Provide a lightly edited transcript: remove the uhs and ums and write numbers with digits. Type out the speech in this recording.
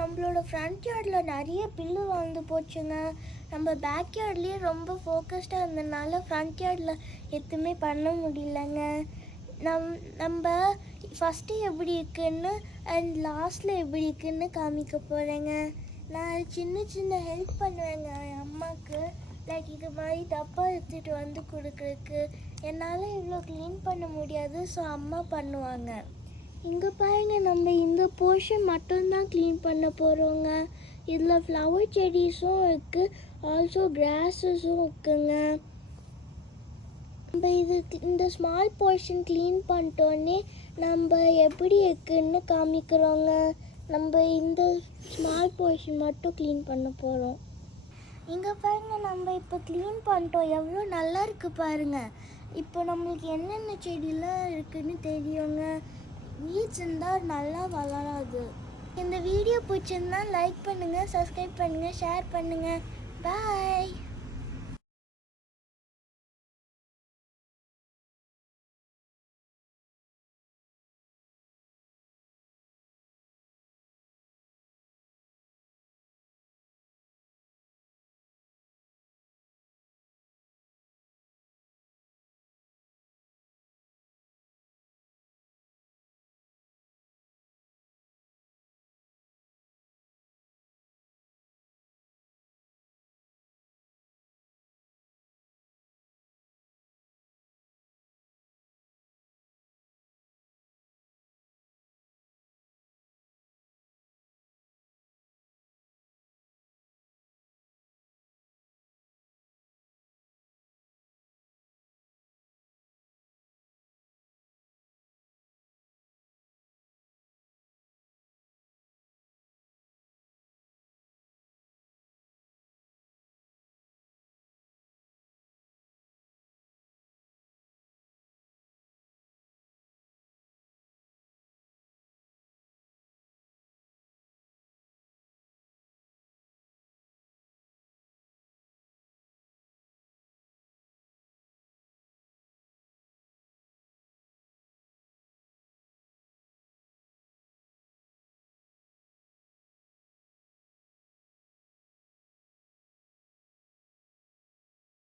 நம்மளோட ஃப்ரண்ட் யார்டில் நிறைய பில்லு வந்து போச்சுங்க. நம்ம பேக் யார்ட்லேயே ரொம்ப ஃபோக்கஸ்டாக இருந்ததுனால ஃப்ரண்ட் யார்டில் எதுவுமே பண்ண முடியலங்க. நம்ம ஃபஸ்ட்டு எப்படி இருக்குன்னு அண்ட் லாஸ்ட்டில் எப்படி இருக்குன்னு காமிக்க போகிறேங்க. நான் சின்ன சின்ன ஹெல்ப் பண்ணுவேங்க என் அம்மாவுக்கு. லைக் இது மாதிரி டப்பா எடுத்துகிட்டு வந்து கொடுக்குறதுக்கு. என்னால் இவ்வளோ க்ளீன் பண்ண முடியாது, ஸோ அம்மா பண்ணுவாங்க. இங்கே பாருங்க, நம்ம இந்த போர்ஷன் மட்டும்தான் க்ளீன் பண்ண போகிறோங்க. இதில் ஃப்ளவர் செடிஸும் இருக்குது, ஆல்சோ கிராஸஸும் இருக்குங்க. நம்ம இந்த ஸ்மால் போர்ஷன் க்ளீன் பண்ணிட்டோன்னே நம்ம எப்படி இருக்குன்னு காமிக்கிறோங்க. நம்ம இந்த ஸ்மால் போர்ஷன் மட்டும் க்ளீன் பண்ண போகிறோம். இங்கே பாருங்க, நம்ம இப்போ க்ளீன் பண்ணிட்டோம். எவ்வளோ நல்லா இருக்குது பாருங்கள். இப்போ நம்மளுக்கு என்னென்ன செடியெலாம் இருக்குதுன்னு தெரியுங்க. வீட்ஸ் இருந்தால் நல்லா வளராது. இந்த வீடியோ பிடிச்சிருந்தா லைக் பண்ணுங்கள், சப்ஸ்கிரைப் பண்ணுங்கள், ஷேர் பண்ணுங்கள். பாய்.